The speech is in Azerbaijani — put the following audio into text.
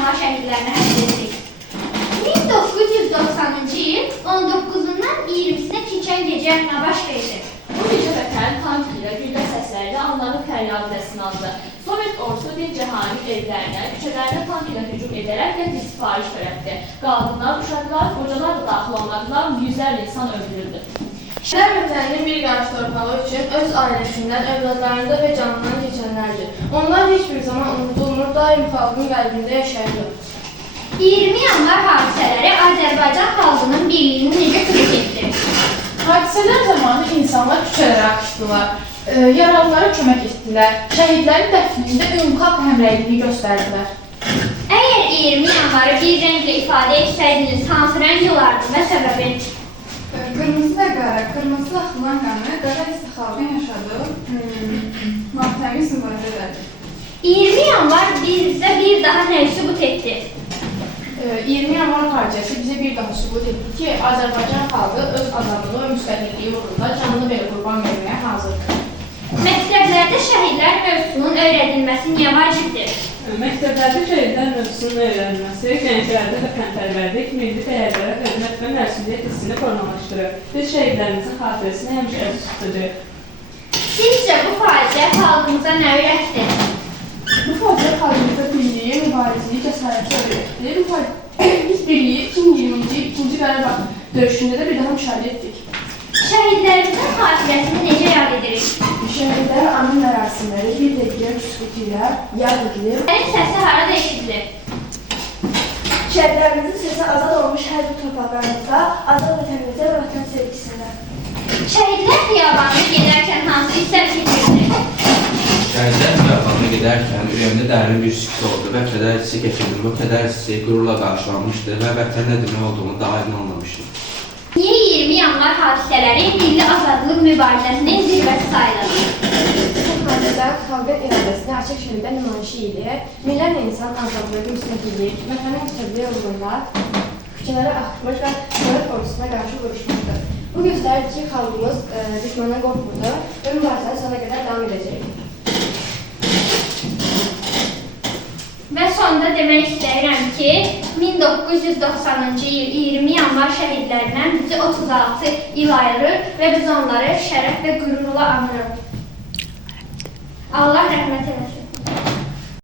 yanvar şəhidlərinə həsr etdik. 1990-cı il 19-undan 20-sinə keçən gecə nə baş verdi? Bu gecə vətən tank ilə güllə səsləri ilə onların fəryadı səslənildi. Sovet ordusu bir cəhani evlərinə, küçələrinə tank ilə hücum edərək qətl sifariş törətdi. Qadınlar, uşaqlar, qocalar da daxil olmaqla yüzlərlə insan öldürüldü. Şəhər vətəninin bir qarış torpağı üçün öz ailəsindən, övladlarında və canından keçənlərdir. Onlar heç bir zaman unudulmur, daim xalqın qəlbində yaşayırlar. 20 yanvar hadisələri Azərbaycan xalqının birliyini necə kürək etdi? Hadisələr zamanı insanlar küçələrə axışdılar, yaralılara kömək etdilər, şəhidlərin dəfnində ümumxalq həmrəyliyini göstərdilər. Əgər 20 yanvarı bir rənglə ifadə etsəydiniz, hansı rəng olardı və səbəbi? Qırmızı və qara, qırmızı axılan qanı, qara isə xalqın yaşadığı matəmiz mübarizələrdir. 20 yanvar bizə bir daha nəyi sübut etdi? 20 yanvar faciəsi bizə bir daha sübut etdi ki, Azərbaycan xalqı öz azadlığı və müstəqilliyi uğrunda canını belə qurban verməyə hazırdır. Məktəblərdə şəhidlər mövzusunun öyrədilməsi niyə vacibdir? Məktəblərdə şəhidlər mövzusunun öyrənilməsi, gənclərdə vətənpərvərlik, milli dəyərlərə hörmət və məsuliyyət hissini formalaşdırır. Biz şəhidlərimizin xatirəsini həmişə əziz tutacağıq. Sizcə bu faciə xalqımıza nə öyrətdi? Bu faciə xalqımıza birliyi, mübarizliyi, cəsarəti öyrətdi. Biz birliyi 2020-ci il 2-ci Qarabağ döyüşündə də bir daha müşahidə etdik. Şəhidlərimizin xatirəsini necə yad edirik? Şəhidlər anı mərasimləri bir dəqiqə sükutu ilə yad edilir. Sənin səsi harada eşidilir? Şəhidlərimizin səsi azad olmuş hər bir torpaqlarımızda, azad vətənimizdə və vətən sevgisində. Şəhidlər xiyabanına gedərkən hansı hisslər keçirdi? Şəhidlər xiyabanına gedərkən ürəyimdə dərin bir sükut oldu və kədər hissi keçirdim. Bu kədər hissi qürurla qarşılanmışdı və vətən nə demək olduğunu daha aydın anlamışdım. Niyə 20 yanvar hadisələri milli azadlıq mübarizəsinin zirvəsi sayılır? Bu hadisələr xalqın iradəsini açıq şəkildə nümayişi ilə minlərlə insan azadlığı, müstəqillik, vətənin bütövlüyü uğrunda küçələrə axıtmış və dövlət ordusuna qarşı vuruşmuşdur. Bu göstərir ki, xalqımız düşməndən qorxmurdu və mübarizəni sona qədər davam edəcək. Və sonda demək istəyirəm ki, 1990-cı il 20 yanvar şəhidlərindən bizi 36 il ayırır və biz onları şərəf və qürurla anırıq. Allah rəhmət eləsin.